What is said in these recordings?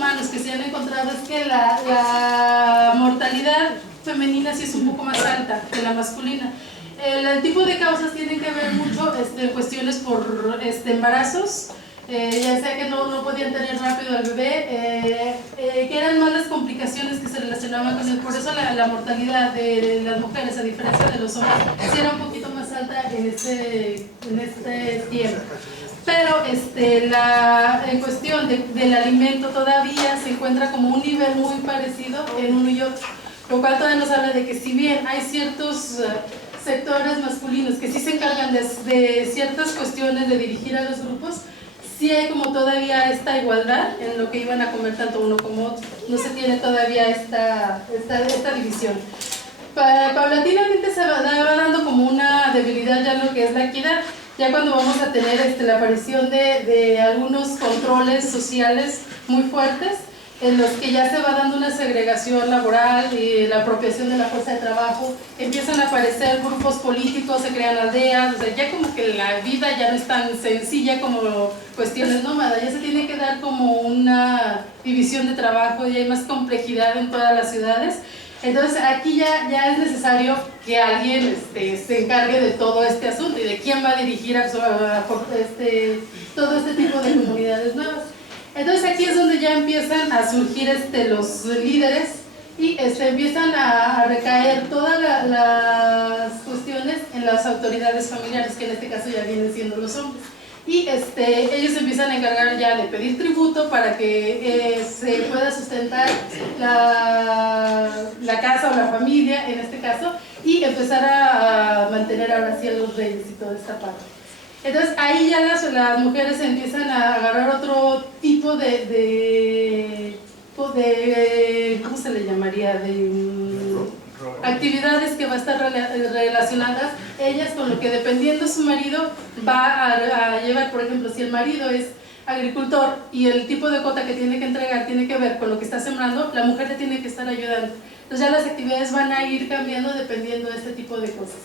humanos que se han encontrado es que la mortalidad femenina sí es un poco más alta que la masculina. El tipo de causas tienen que ver mucho en cuestiones por embarazos, ya sea que no podían tener rápido al bebé, que eran más las complicaciones que se relacionaban con él. Por eso la mortalidad de las mujeres, a diferencia de los hombres, sí era un poquito más alta en este tiempo. Pero en cuestión del alimento todavía se encuentra como un nivel muy parecido en uno y otro, lo cual todavía nos habla de que si bien hay ciertos sectores masculinos que sí se encargan de ciertas cuestiones de dirigir a los grupos, sí hay como todavía esta igualdad en lo que iban a comer tanto uno como otro. No se tiene todavía esta división. Paulatinamente se va dando como una debilidad ya en lo que es la equidad. Ya cuando vamos a tener la aparición de algunos controles sociales muy fuertes, en los que ya se va dando una segregación laboral y la apropiación de la fuerza de trabajo, empiezan a aparecer grupos políticos, se crean aldeas, o sea, ya como que la vida ya no es tan sencilla como cuestiones nómadas, ya se tiene que dar como una división de trabajo, ya hay más complejidad en todas las ciudades. Entonces aquí ya es necesario que alguien se encargue de todo este asunto y de quién va a dirigir todo este tipo de comunidades nuevas. Entonces aquí es donde ya empiezan a surgir los líderes y empiezan a recaer todas las cuestiones en las autoridades familiares, que en este caso ya vienen siendo los hombres. Y ellos empiezan a encargar ya de pedir tributo para que se pueda sustentar la casa o la familia, en este caso, y empezar a mantener ahora sí a los reyes y toda esta parte. Entonces ahí ya las mujeres empiezan a agarrar otro tipo de ¿cómo se le llamaría? Actividades que va a estar relacionadas ellas con lo que, dependiendo su marido, va a llevar. Por ejemplo, si el marido es agricultor y el tipo de cuota que tiene que entregar tiene que ver con lo que está sembrando, la mujer le tiene que estar ayudando. Entonces ya las actividades van a ir cambiando dependiendo de este tipo de cosas.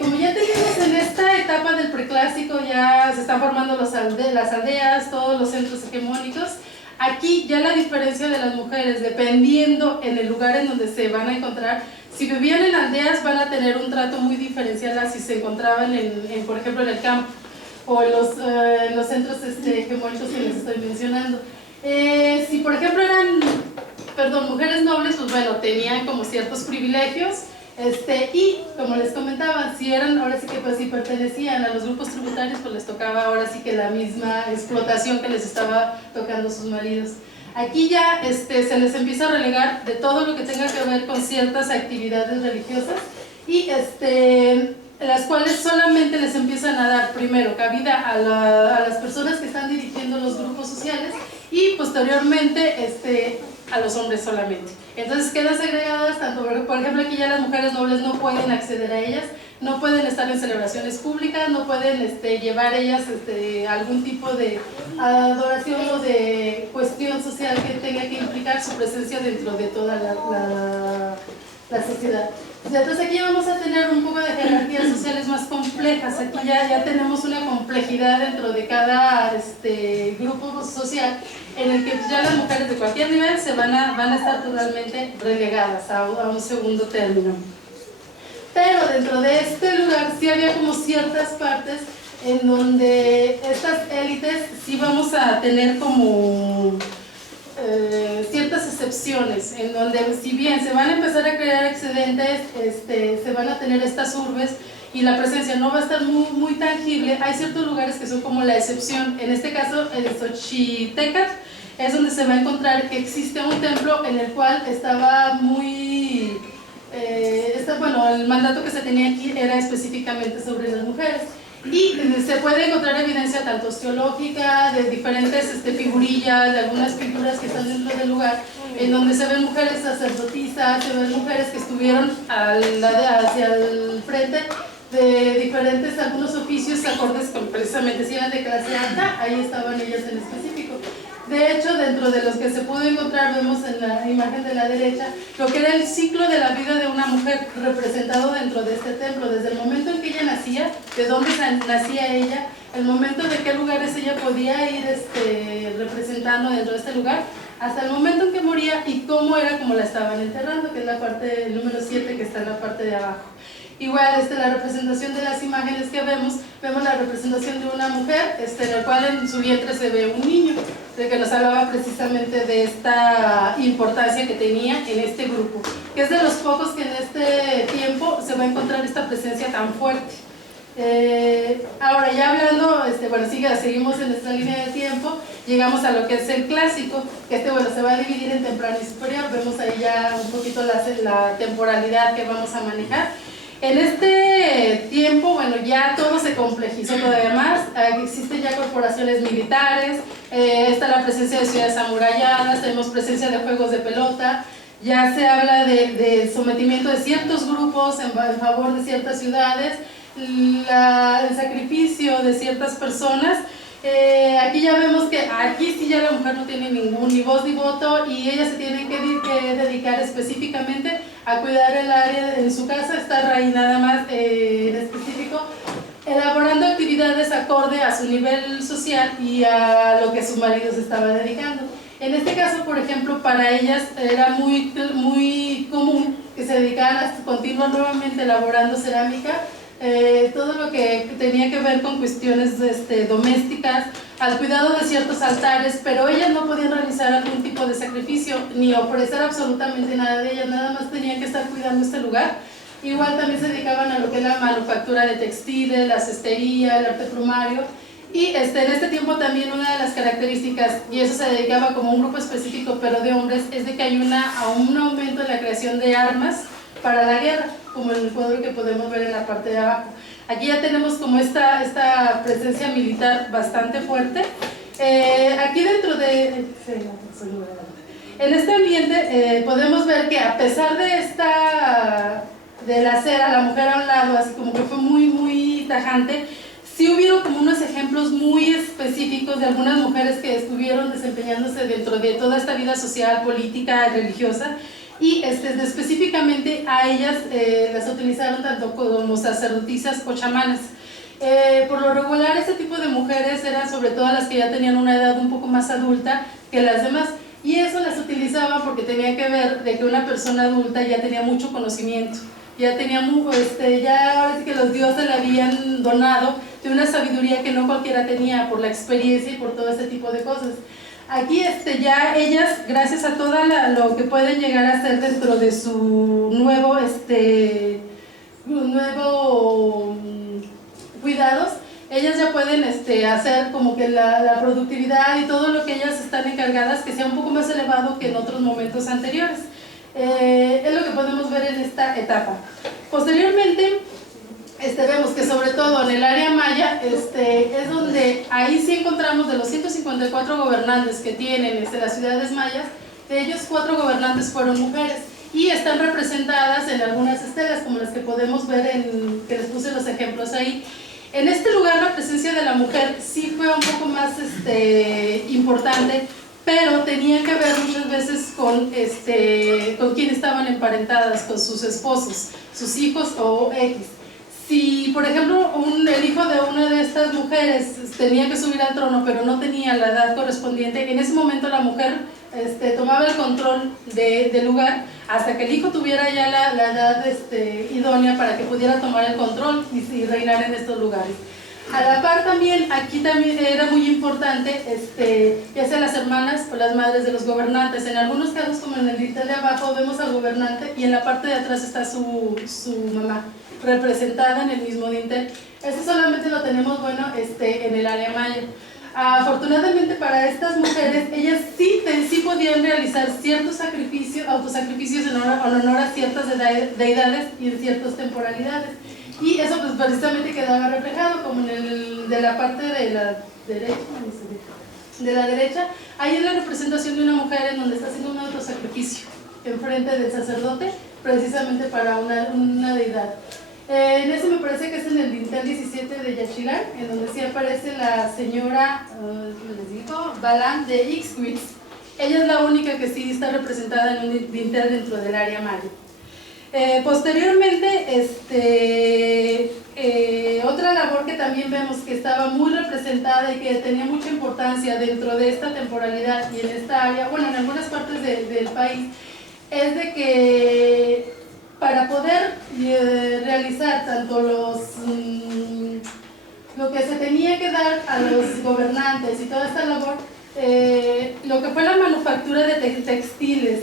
Como ya tenemos en esta etapa del preclásico, ya se están formando las aldeas, todos los centros hegemónicos. Aquí ya la diferencia de las mujeres, dependiendo en el lugar en donde se van a encontrar, si vivían en aldeas van a tener un trato muy diferencial a si se encontraban por ejemplo, en el campo o en los centros hegemónicos que les estoy mencionando. Si por ejemplo eran mujeres nobles, pues bueno, tenían como ciertos privilegios. Y como les comentaba, si eran, ahora sí que pues si pertenecían a los grupos tributarios, pues les tocaba ahora sí que la misma explotación que les estaba tocando sus maridos. Aquí ya se les empieza a relegar de todo lo que tenga que ver con ciertas actividades religiosas y las cuales solamente les empiezan a dar primero cabida a las personas que están dirigiendo los grupos sociales y posteriormente a los hombres solamente. Entonces quedan segregadas, tanto por ejemplo aquí ya las mujeres nobles no pueden acceder a ellas, no pueden estar en celebraciones públicas, no pueden llevar ellas algún tipo de adoración o de cuestión social que tenga que implicar su presencia dentro de toda la sociedad. Entonces aquí vamos a tener un poco de jerarquías sociales más complejas. Aquí ya tenemos una complejidad dentro de cada grupo social en el que ya las mujeres de cualquier nivel van a estar totalmente relegadas a un segundo término. Pero dentro de este lugar sí había como ciertas partes en donde estas élites sí vamos a tener como ciertas excepciones, en donde si bien se van a empezar a crear excedentes, se van a tener estas urbes y la presencia no va a estar muy tangible, hay ciertos lugares que son como la excepción. En este caso, en Xochitecatl es donde se va a encontrar que existe un templo en el cual estaba el mandato que se tenía aquí era específicamente sobre las mujeres. Y se puede encontrar evidencia tanto teológica, de diferentes figurillas, de algunas pinturas que están dentro del lugar, en donde se ven mujeres sacerdotisas, se ven mujeres que estuvieron hacia el frente de diferentes, algunos oficios acordes con precisamente si eran de clase alta, ahí estaban ellas en específico. De hecho, dentro de los que se pudo encontrar, vemos en la imagen de la derecha, lo que era el ciclo de la vida de una mujer representado dentro de este templo, desde el momento en que ella nacía, de dónde nacía ella, el momento de qué lugares ella podía ir representando dentro de este lugar, hasta el momento en que moría y cómo era como la estaban enterrando, que es la parte número 7 que está en la parte de abajo. Igual la representación de las imágenes que vemos la representación de una mujer, en la cual en su vientre se ve un niño, de que nos hablaba precisamente de esta importancia que tenía en este grupo, que es de los pocos que en este tiempo se va a encontrar esta presencia tan fuerte. Ahora ya hablando, bueno, seguimos en nuestra línea de tiempo, llegamos a lo que es el clásico, que bueno, se va a dividir en temprano y superior, vemos ahí ya un poquito la temporalidad que vamos a manejar. En este tiempo, bueno, ya todo se complejizó todavía más, existen ya corporaciones militares, está la presencia de ciudades amuralladas, tenemos presencia de juegos de pelota, ya se habla de sometimiento de ciertos grupos en favor de ciertas ciudades, el sacrificio de ciertas personas. Aquí ya vemos que aquí sí ya la mujer no tiene ni voz ni voto y ella se tiene que dedicar específicamente a cuidar el área en su casa, estar ahí nada más en específico, elaborando actividades acorde a su nivel social y a lo que su marido se estaba dedicando. En este caso, por ejemplo, para ellas era muy común que se dedicaran a continuar nuevamente elaborando cerámica, todo lo que tenía que ver con cuestiones domésticas, al cuidado de ciertos altares, pero ellas no podían realizar algún tipo de sacrificio ni ofrecer absolutamente nada de ellas, nada más tenían que estar cuidando este lugar. Igual también se dedicaban a lo que es la manufactura de textiles, la cestería, el arte plumario. Y en este tiempo también una de las características, y eso se dedicaba como un grupo específico pero de hombres, es de que hay un aumento en la creación de armas para la guerra, como en el cuadro que podemos ver en la parte de abajo. Aquí ya tenemos como esta presencia militar bastante fuerte. Aquí dentro de... En este ambiente podemos ver que a pesar de la cera, la mujer a un lado, así como que fue muy tajante, sí hubieron como unos ejemplos muy específicos de algunas mujeres que estuvieron desempeñándose dentro de toda esta vida social, política, religiosa, y específicamente a ellas las utilizaron tanto como sacerdotisas o chamanas. Por lo regular este tipo de mujeres eran sobre todo las que ya tenían una edad un poco más adulta que las demás, y eso las utilizaban porque tenía que ver de que una persona adulta ya tenía mucho conocimiento, ya tenía ya ahora sí que los dioses le habían donado de una sabiduría que no cualquiera tenía por la experiencia y por todo este tipo de cosas. Aquí ya ellas, gracias a todo lo que pueden llegar a hacer dentro de su nuevo cuidados, ellas ya pueden hacer como que la productividad y todo lo que ellas están encargadas que sea un poco más elevado que en otros momentos anteriores. Es lo que podemos ver en esta etapa. Posteriormente, vemos que sobre todo en el área maya es donde ahí sí encontramos de los 154 gobernantes que tienen las ciudades mayas, de ellos 4 gobernantes fueron mujeres y están representadas en algunas estelas como las que podemos ver que les puse los ejemplos ahí. En este lugar la presencia de la mujer sí fue un poco más importante, pero tenía que ver muchas veces con quién estaban emparentadas, con sus esposos, sus hijos o X. Si, por ejemplo, el hijo de una de estas mujeres tenía que subir al trono, pero no tenía la edad correspondiente, en ese momento la mujer tomaba el control del lugar hasta que el hijo tuviera ya la edad idónea para que pudiera tomar el control y reinar en estos lugares. A la par también, aquí también era muy importante, ya sea las hermanas o las madres de los gobernantes. En algunos casos, como en el dintel de abajo, vemos al gobernante y en la parte de atrás está su mamá, representada en el mismo dintel. Este solamente lo tenemos, bueno, en el área maya. Afortunadamente para estas mujeres, ellas sí podían realizar ciertos autosacrificios en honor a ciertas deidades y en ciertas temporalidades. Y eso pues precisamente quedaba reflejado como en el de la parte de la derecha, de la derecha, ahí es la representación de una mujer en donde está haciendo un autosacrificio enfrente del sacerdote, precisamente para una deidad. En ese me parece que es en el dintel 17 de Yaxchilán, en donde sí aparece la señora, les digo, Balam de Ixcuintla. Ella es la única que sí está representada en un dintel dentro del área maya. Posteriormente, otra labor que también vemos que estaba muy representada y que tenía mucha importancia dentro de esta temporalidad y en esta área, bueno, en algunas partes del país, es de que para poder realizar tanto lo que se tenía que dar a los gobernantes y toda esta labor, lo que fue la manufactura de textiles,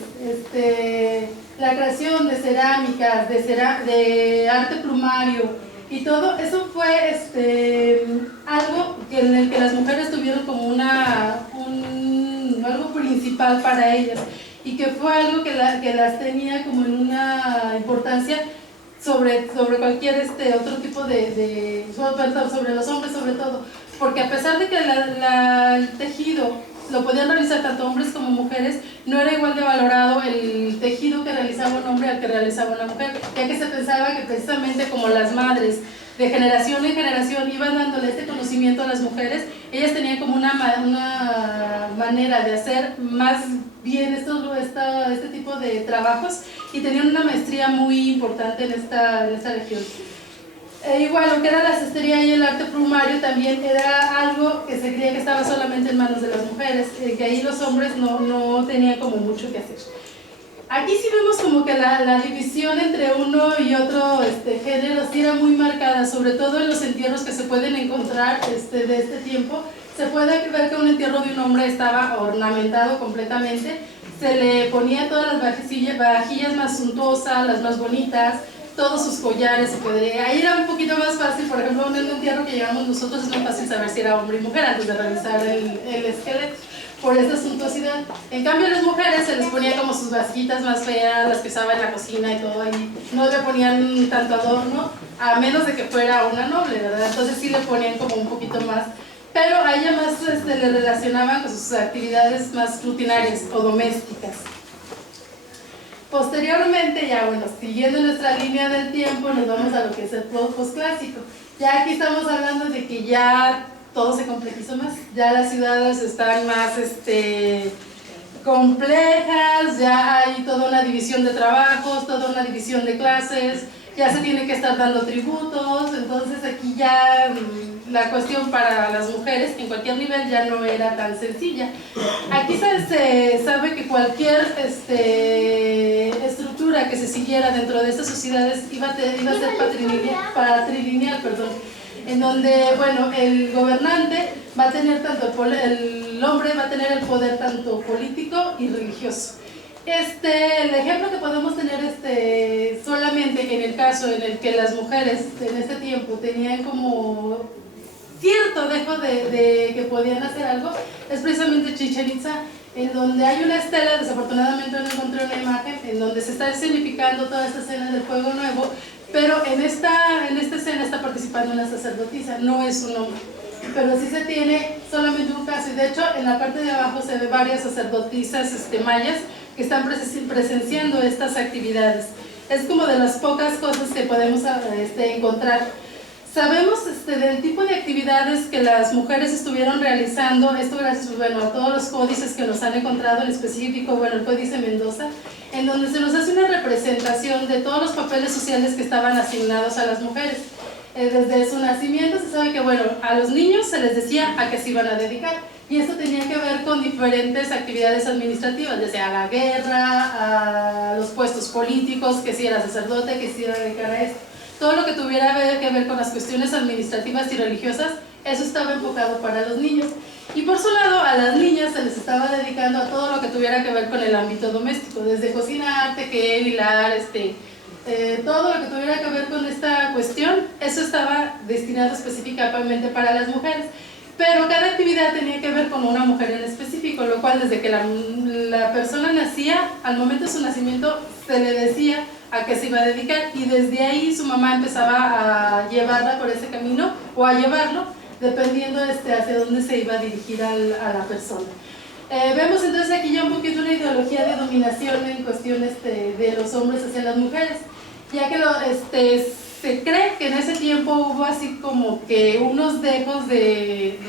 la creación de cerámicas, de arte plumario y todo eso fue algo en el que las mujeres tuvieron como algo principal para ellas y que fue algo que las tenía como en una importancia sobre cualquier otro tipo sobre los hombres sobre todo, porque a pesar de que el tejido lo podían realizar tanto hombres como mujeres, no era igual de valorado el tejido que realizaba un hombre al que realizaba una mujer, ya que se pensaba que precisamente como las madres de generación en generación iban dándole este conocimiento a las mujeres, ellas tenían como una manera de hacer más bien este tipo de trabajos y tenían una maestría muy importante en esta región. Igual lo que era la cestería y el arte plumario también era algo que se creía que estaba solamente en manos de las mujeres, que ahí los hombres no tenían como mucho que hacer. Aquí sí vemos como que la división entre uno y otro género sí era muy marcada, sobre todo en los entierros que se pueden encontrar de este tiempo. Se puede ver que un entierro de un hombre estaba ornamentado completamente, se le ponía todas las vajillas más suntuosas, las más bonitas, todos sus collares, ahí era un poquito más fácil, por ejemplo, en un entierro que llevamos nosotros es muy fácil saber si era hombre y mujer antes de revisar el esqueleto, por esta suntuosidad. En cambio a las mujeres se les ponía como sus vasquitas más feas, las que usaban en la cocina y todo ahí, no le ponían tanto adorno, a menos de que fuera una noble, ¿verdad? Entonces sí le ponían como un poquito más, pero a ella más le relacionaban con sus actividades más rutinarias o domésticas. Posteriormente, ya bueno, siguiendo nuestra línea del tiempo, nos vamos a lo que es el posclásico. Ya aquí estamos hablando de que ya todo se complejizó más, ya las ciudades están más complejas, ya hay toda una división de trabajos, toda una división de clases, ya se tiene que estar dando tributos, entonces aquí ya la cuestión para las mujeres en cualquier nivel ya no era tan sencilla. Aquí se sabe que cualquier estructura que se siguiera dentro de estas sociedades iba a ser patrilineal, en donde, bueno, el gobernante va a tener el hombre va a tener el poder tanto político y religioso. El ejemplo que podemos tener solamente en el caso en el que las mujeres en este tiempo tenían como cierto dejo de que podían hacer algo, es precisamente Chichén Itzá, en donde hay una estela, desafortunadamente no encontré una imagen, en donde se está escenificando toda esta escena del fuego nuevo, pero en esta escena está participando una sacerdotisa, no es un hombre, pero sí se tiene solamente un caso, y de hecho en la parte de abajo se ve varias sacerdotisas mayas que están presenciando estas actividades. Es como de las pocas cosas que podemos encontrar. Sabemos del tipo de actividades que las mujeres estuvieron realizando, esto gracias a todos los códices que nos han encontrado, en específico, el Códice Mendoza, en donde se nos hace una representación de todos los papeles sociales que estaban asignados a las mujeres. Desde su nacimiento se sabe que a los niños se les decía a qué se iban a dedicar, y esto tenía que ver con diferentes actividades administrativas, ya sea a la guerra, a los puestos políticos, que si era sacerdote, que si iba a dedicar a esto. Todo lo que tuviera que ver con las cuestiones administrativas y religiosas, eso estaba enfocado para los niños. Y por su lado, a las niñas se les estaba dedicando a todo lo que tuviera que ver con el ámbito doméstico, desde cocinar, tejer, hilar, todo lo que tuviera que ver con esta cuestión, eso estaba destinado específicamente para las mujeres. Pero cada actividad tenía que ver con una mujer en específico, lo cual desde que la persona nacía, al momento de su nacimiento, se le decía a qué se iba a dedicar, y desde ahí su mamá empezaba a llevarla por ese camino, o a llevarlo, dependiendo hacia dónde se iba a dirigir a la persona. Vemos entonces aquí ya un poquito una ideología de dominación en cuestiones de los hombres hacia las mujeres, ya que se cree que en ese tiempo hubo así como que unos dejos de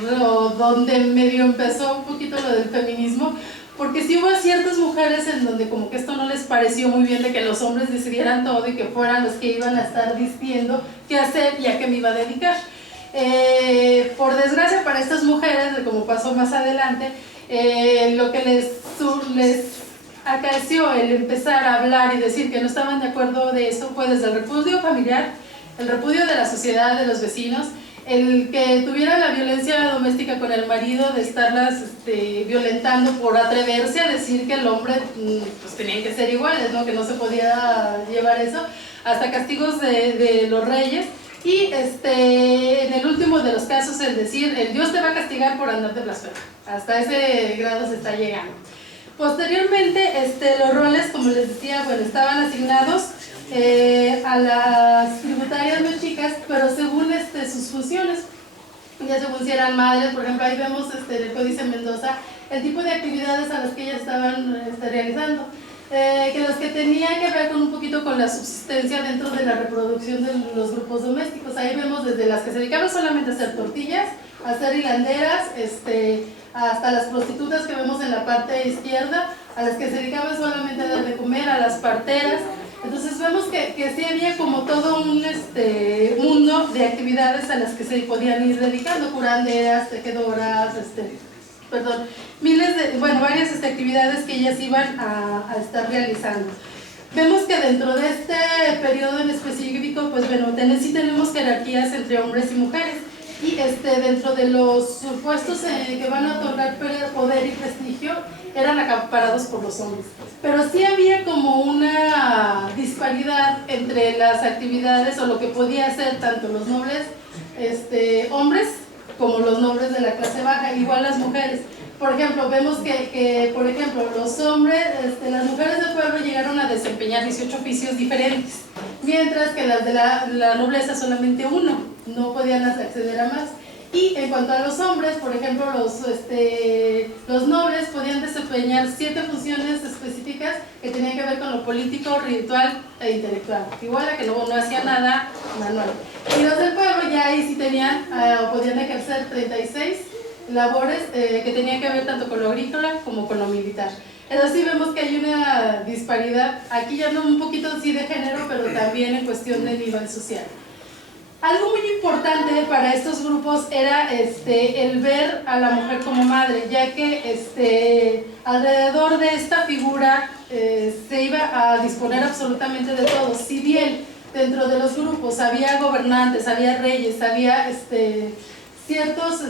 donde medio empezó un poquito lo del feminismo, porque sí hubo ciertas mujeres en donde como que esto no les pareció muy bien de que los hombres decidieran todo y que fueran los que iban a estar diciendo qué hacer y a qué me iba a dedicar. Por desgracia para estas mujeres, como pasó más adelante, lo que les acaeció el empezar a hablar y decir que no estaban de acuerdo de eso fue desde el repudio familiar, el repudio de la sociedad, de los vecinos, el que tuvieran la violencia doméstica con el marido, de estarlas violentando por atreverse a decir que el hombre pues tenían que ser iguales, ¿no? Que no se podía llevar eso, hasta castigos de los reyes. Y en el último de los casos el decir, el Dios te va a castigar por andar de blasfema. Hasta ese grado se está llegando. Posteriormente, los roles, como les decía, bueno, estaban asignados a las tributarias más chicas, pero según sus funciones, ya según si eran madres, por ejemplo, ahí vemos en el Códice Mendoza el tipo de actividades a las que ellas estaban realizando. Que los que tenían que ver con un poquito con la subsistencia dentro de la reproducción de los grupos domésticos. Ahí vemos desde las que se dedicaban solamente a hacer tortillas, a hacer hilanderas, hasta las prostitutas que vemos en la parte izquierda, a las que se dedicaban solamente a dar de comer, a las parteras. Entonces vemos que sí había como todo un mundo de actividades a las que se podían ir dedicando, curanderas, tejedoras, varias actividades que ellas iban a estar realizando. Vemos que dentro de este periodo en específico, pues bueno, sí tenemos jerarquías entre hombres y mujeres, y dentro de los puestos que van a otorgar poder y prestigio, eran acaparados por los hombres. Pero sí había como una disparidad entre las actividades o lo que podía hacer tanto los nobles hombres como los nobles de la clase baja, igual las mujeres. Por ejemplo, vemos que por ejemplo, los hombres, las mujeres del pueblo llegaron a desempeñar 18 oficios diferentes, mientras que las de la nobleza solamente uno, no podían acceder a más. Y en cuanto a los hombres, por ejemplo, los nobles podían desempeñar 7 funciones específicas que tenían que ver con lo político, ritual e intelectual, igual a que no hacían nada manual. Y los del pueblo ya ahí sí tenían, podían ejercer 36 labores que tenían que ver tanto con lo agrícola como con lo militar. Entonces sí vemos que hay una disparidad, aquí ya no un poquito sí de género, pero también en cuestión de nivel social. Algo muy importante para estos grupos era el ver a la mujer como madre, ya que alrededor de esta figura se iba a disponer absolutamente de todo. Si bien dentro de los grupos había gobernantes, había reyes, había ciertos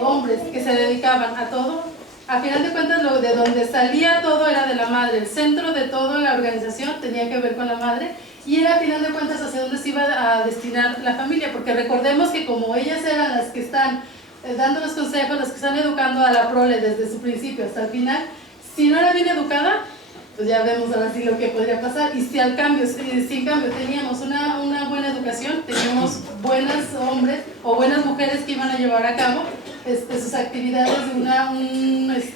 hombres que se dedicaban a todo, a final de cuentas lo de donde salía todo era de la madre. El centro de toda la organización tenía que ver con la madre, y era a final de cuentas hacia dónde se iba a destinar la familia, porque recordemos que como ellas eran las que están dando los consejos, las que están educando a la prole desde su principio hasta el final, si no era bien educada, pues ya vemos ahora sí lo que podría pasar. Y si en cambio teníamos una buena educación, teníamos buenos hombres o buenas mujeres que iban a llevar a cabo sus actividades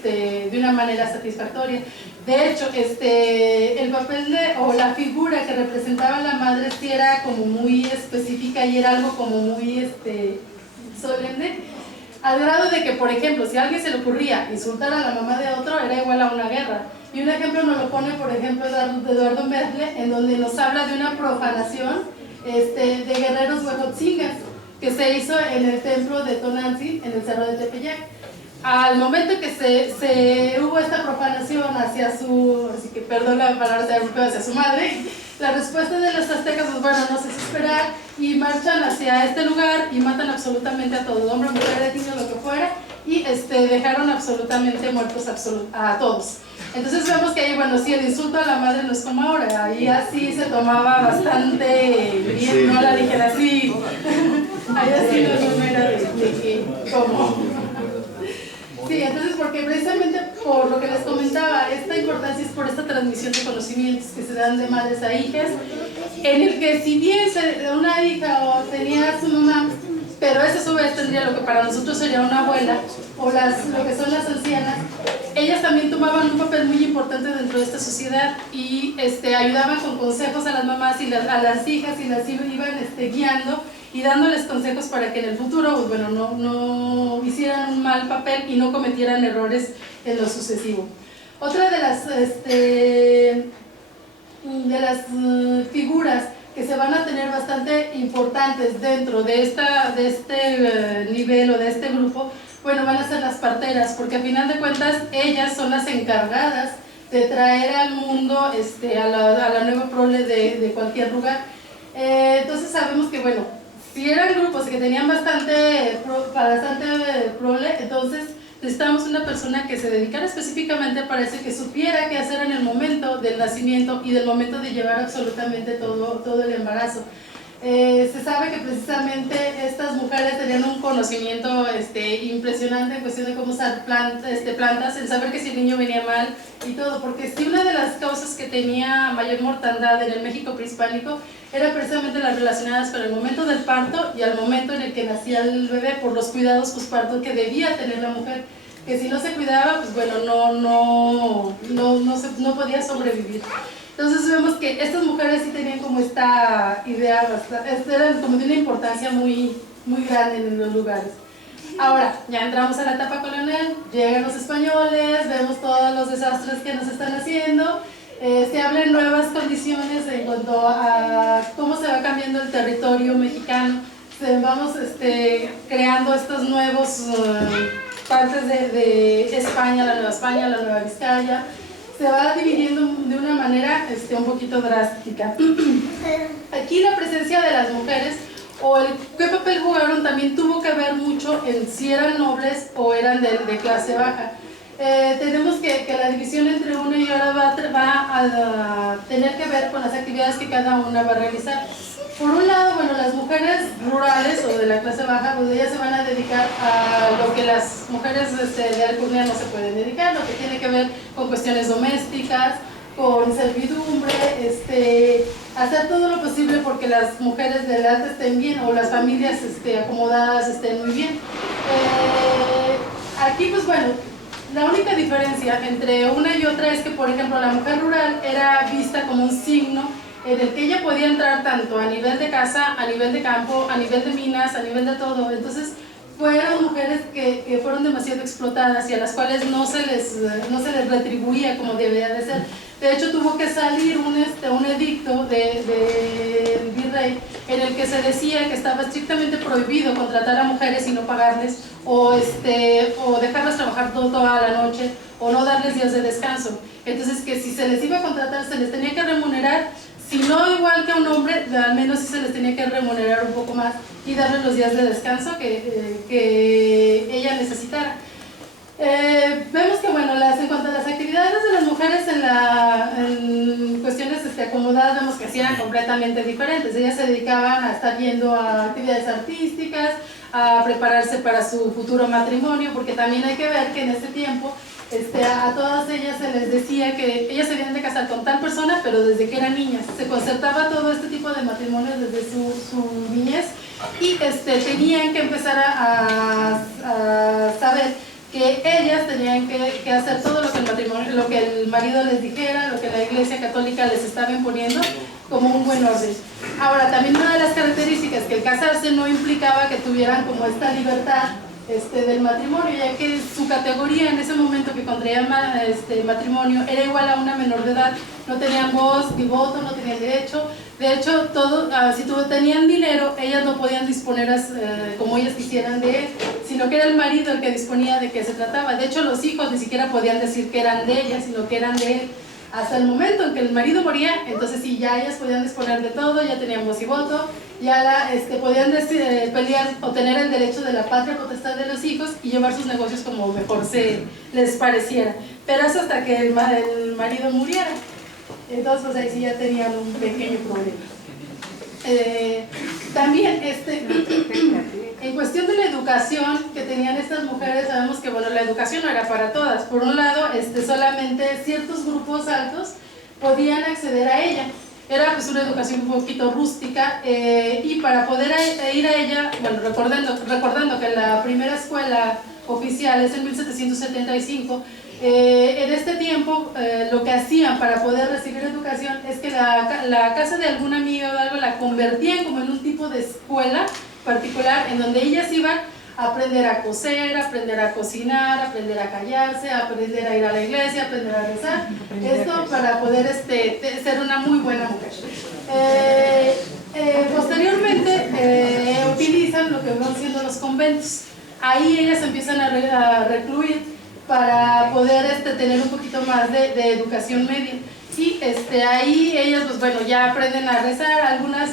de una manera satisfactoria. De hecho, el papel o la figura que representaba a la madre sí era como muy específica y era algo como muy solemne, al grado de que, por ejemplo, si a alguien se le ocurría insultar a la mamá de otro, era igual a una guerra. Y un ejemplo nos lo pone, por ejemplo, Eduardo Merle, en donde nos habla de una profanación de guerreros huejotzingas que se hizo en el templo de Tonantzin, en el cerro de Tepeyac. Al momento que hubo esta profanación hacia su, así que perdón la palabra, hacia su madre, la respuesta de los aztecas, pues bueno, no se hizo esperar y marchan hacia este lugar y matan absolutamente a todo, hombre, mujer, niño, lo que fuera, y dejaron absolutamente muertos a todos. Entonces vemos que ahí, bueno, sí, el insulto a la madre no es como ahora, ahí así se tomaba bastante bien, no la dijeron así, ahí así no era de que, como... Sí, entonces porque precisamente por lo que les comentaba, esta importancia es por esta transmisión de conocimientos que se dan de madres a hijas, en el que si bien una hija tenía a su mamá, pero esa a su vez tendría lo que para nosotros sería una abuela, o lo que son las ancianas. Ellas también tomaban un papel muy importante dentro de esta sociedad y ayudaban con consejos a las mamás y a las hijas, y las iban guiando y dándoles consejos para que en el futuro, pues, bueno, no hicieran un mal papel y no cometieran errores en lo sucesivo. Otra de las figuras que se van a tener bastante importantes dentro de este nivel o de este grupo, bueno, van a ser las parteras, porque a final de cuentas ellas son las encargadas de traer al mundo a la nueva prole de cualquier lugar. Entonces sabemos que, bueno, si eran grupos que tenían bastante prole, entonces necesitamos una persona que se dedicara específicamente para eso, que supiera qué hacer en el momento del nacimiento y del momento de llevar absolutamente todo el embarazo. Se sabe que precisamente estas mujeres tenían un conocimiento impresionante en cuestión de cómo usar plantas, en saber que si el niño venía mal y todo, porque si una de las causas que tenía mayor mortandad en el México prehispánico era precisamente las relacionadas con el momento del parto y al momento en el que nacía el bebé, por los cuidados postparto que debía tener la mujer, que si no se cuidaba, pues bueno, no podía sobrevivir. Entonces vemos que estas mujeres sí tenían como esta idea, eran como de una importancia muy grande en los lugares. Ahora, ya entramos a la etapa colonial, llegan los españoles, vemos todos los desastres que nos están haciendo, se hablan nuevas condiciones en cuanto a cómo se va cambiando el territorio mexicano, vamos creando estos nuevos partes de España, la Nueva Vizcaya. Se va dividiendo de una manera un poquito drástica. Aquí la presencia de las mujeres o qué papel jugaron también tuvo que ver mucho en si eran nobles o eran de clase baja. Tenemos que la división entre una y otra va a tener que ver con las actividades que cada una va a realizar. Por un lado, bueno, las mujeres rurales o de la clase baja, pues ellas se van a dedicar a lo que las mujeres de alcurnia no se pueden dedicar, lo que tiene que ver con cuestiones domésticas, con servidumbre, hacer todo lo posible porque las mujeres de edad estén bien o las familias acomodadas estén muy bien. Aquí, pues bueno, la única diferencia entre una y otra es que, por ejemplo, la mujer rural era vista como un signo en el que ella podía entrar tanto a nivel de casa, a nivel de campo, a nivel de minas, a nivel de todo. Entonces fueron mujeres que fueron demasiado explotadas y a las cuales no se les retribuía como debía de ser. De hecho tuvo que salir un edicto del virrey en el que se decía que estaba estrictamente prohibido contratar a mujeres y no pagarles o dejarlas trabajar toda la noche o no darles días de descanso. Entonces que si se les iba a contratar se les tenía que remunerar, si no igual que a un hombre, al menos sí se les tenía que remunerar un poco más y darles los días de descanso que ella necesitara. Vemos que, bueno, en cuanto a las actividades de las mujeres en cuestiones acomodadas, vemos que sí eran completamente diferentes. Ellas se dedicaban a estar yendo a actividades artísticas, a prepararse para su futuro matrimonio, porque también hay que ver que en ese tiempo a todas ellas se les decía que ellas se habían de casar con tal persona, pero desde que eran niñas. Se concertaba todo este tipo de matrimonios desde su niñez y tenían que empezar a saber que ellas tenían que hacer todo lo que el marido les dijera, lo que la Iglesia Católica les estaba imponiendo como un buen orden. Ahora, también una de las características que el casarse no implicaba que tuvieran como esta libertad del matrimonio, ya que su categoría en ese momento que contraían matrimonio era igual a una menor de edad, no tenían voz ni voto, no tenían derecho. De hecho, si tenían dinero, ellas no podían disponer como ellas quisieran de él, sino que era el marido el que disponía de qué se trataba. De hecho, los hijos ni siquiera podían decir que eran de ella, sino que eran de él. Hasta el momento en que el marido moría, entonces sí, ya ellas podían disponer de todo, ya tenían voz y voto, ya podían pelear o tener el derecho de la patria potestad de los hijos y llevar sus negocios como mejor les pareciera. Pero eso hasta que el marido muriera. Entonces pues ahí sí ya tenían un pequeño problema. También en cuestión de la educación que tenían estas mujeres, sabemos que bueno, la educación no era para todas. Por un lado, solamente ciertos grupos altos podían acceder a ella. Era pues una educación un poquito rústica, y para poder ir a ella, bueno, recordando que la primera escuela oficial es en 1775, en este tiempo lo que hacían para poder recibir educación es que la casa de alguna amiga o algo la convertían como en un tipo de escuela particular en donde ellas iban a aprender a coser, aprender a cocinar, aprender a callarse, aprender a ir a la iglesia, aprender a rezar. Esto para poder ser una muy buena mujer. Posteriormente utilizan lo que van siendo los conventos. Ahí ellas empiezan a recluir para poder tener un poquito más de educación media. Y ahí ellas pues bueno, ya aprenden a rezar, algunas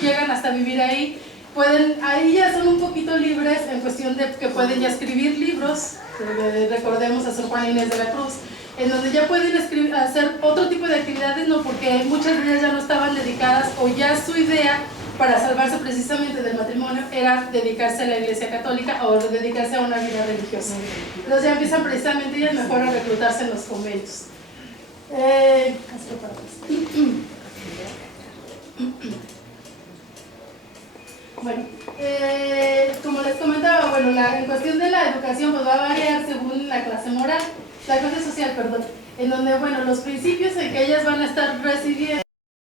llegan hasta vivir ahí. Ahí ya son un poquito libres en cuestión de que pueden ya escribir libros, recordemos a Sor Juana Inés de la Cruz, en donde ya pueden hacer otro tipo de actividades, no, porque muchas de ellas ya no estaban dedicadas, o ya su idea para salvarse precisamente del matrimonio era dedicarse a la Iglesia Católica o dedicarse a una vida religiosa. Entonces ya empiezan precisamente ellas mejor a reclutarse en los conventos. Bueno, como les comentaba, bueno, en cuestión de la educación pues va a variar según la clase moral, la clase social, perdón, en donde, bueno, los principios en que ellas van a estar recibiendo